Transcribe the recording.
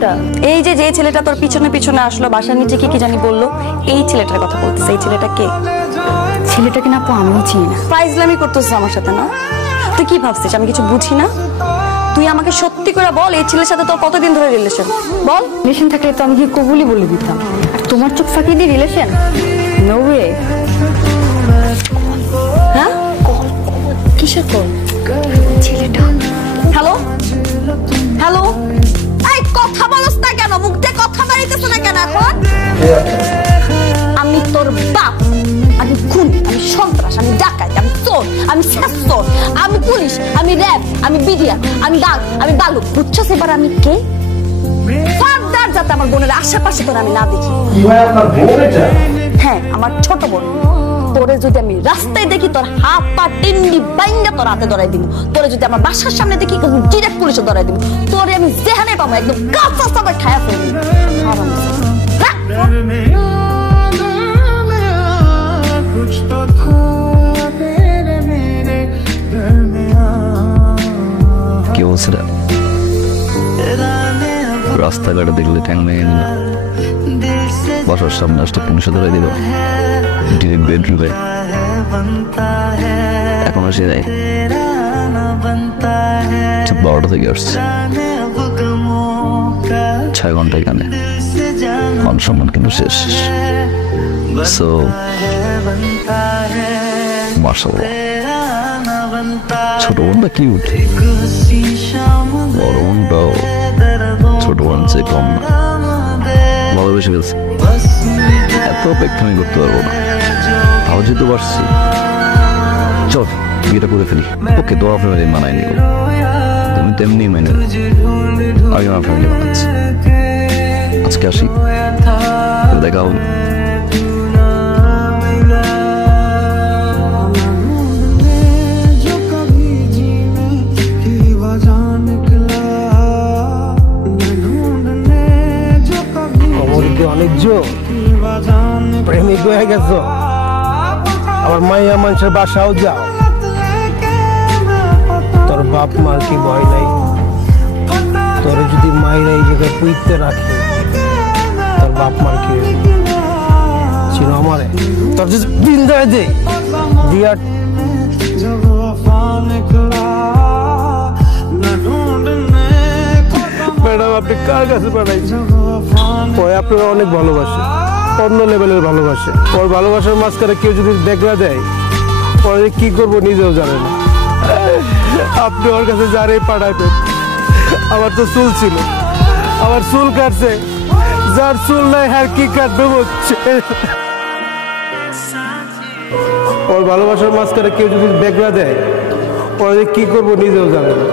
কোনটা? এই যে যে ছেলেটা তোর পিছনে পিছনে আসলো, বাসার নিচে কি কি জানি বললো, এই ছেলেটার কথা বলতেছে। এই ছেলেটা কে? ছেলেটাকে না আপু আমিও চিনি না। ফাইজলামি করতেছিস আমার সাথে না? তুই কি ভাবছিস আমি কিছু বুঝি না? তুই আমাকে সত্যি করে বল, এই ছেলের সাথে তোর কতদিন ধরে রিলেশন? বল। রিলেশন থাকলে তো আমি কি কবুলই বলে দিতাম। আর তোমার চোখ ফাঁকি দিয়ে রিলেশন? No way. হ্যাঁ, কিসের কল? ছেলেটা। হ্যালো হ্যালো, এই কথা বলছ না কেন? মুখ দিয়ে কথা বাড়িতেছ না কেন এখন? আমি তোর বাপ, আমি খুনি, আমি সন্ত্রাস, আমি ডাকাত, আমি চোর, আমি শেষচোর, আমি পুলিশ, আমি র্যাব, আমি বিডিআর, আমি ডাক, আমি বালুক। বুঝছস এবার আমি কে? ফারদার যাতে আমার বোনের আশেপাশে তোর আমি না দেখি। হ্যাঁ, আমার ছোট বোন। তোরে যদি আমি রাস্তায় দেখি, তোর হাত পা টিন্ডি বাইঙ্গা তোর হাতে ধরাই দিব। তোরে যদি আমার বাসার সামনে দেখি, ডিরেক্ট পুলিশে ধরাই দিব। তোরে আমি যেখানে পাবো একদম কাঁচা সবাই খায়া ফেলবি। কি বলছে রাস্তাঘাটে দেখলে ঠ্যাং ভেঙে নিল, বাসার সামনে আসতে পুলিশে ধরাই দিল, ডিরেক্ট বেডরুমে। এখন আসে যাই, ঠিক 12টা থেকে আসছে, 6 ঘন্টা এখানে, মান সম্মান কিন্তু শেষ। সো মাশাআল্লাহ, ছোট বোনটা কিউট, বড় বোনটাও ছোট বোন চেয়ে কম না, ভালোবেসে ফেলছে। এত অপেক্ষা আমি করতে পারবো না, তাও যেহেতু পারছি, চল বিয়েটা করে ফেলি। ওকে, তো আপনার ফ্যামিলি মানায় নিব, তুমি তেমনি মেনে আমি আমার ফ্যামিলি বানাচ্ছি। আজকে আসি, দেখা হবে। অনেক প্রেমিক হয়ে গেছো, আবার মাইয়া মানুষের বাসাও যাও। তোর বাপ মার কি ভয় নাই? তোর যদি মায়েরা এই জায়গায় পুইতে রাখে, তোর বাপ মার কি ছিল? আমারে তোর যদি দিন দেয় দে দিয়া ম্যাডাম, আপনি কার কাছে পাঠাইছেন? ওই আপনারা অনেক ভালোবাসে, অন্য লেভেলের ভালোবাসে। ওর ভালোবাসার মাঝখানে কেউ যদি দেখা দেয়, পরে কি করবো নিজেও জানে না। আপনি ওর কাছে যারে পাঠাবেন, আমার তো চুল ছিল, আমার চুল কাটছে, যার চুল নাই আর কি কাটবে বলছে। ওর ভালোবাসার মাঝখানে কেউ যদি দেখা দেয়, পরে কি করবো নিজেও জানে না।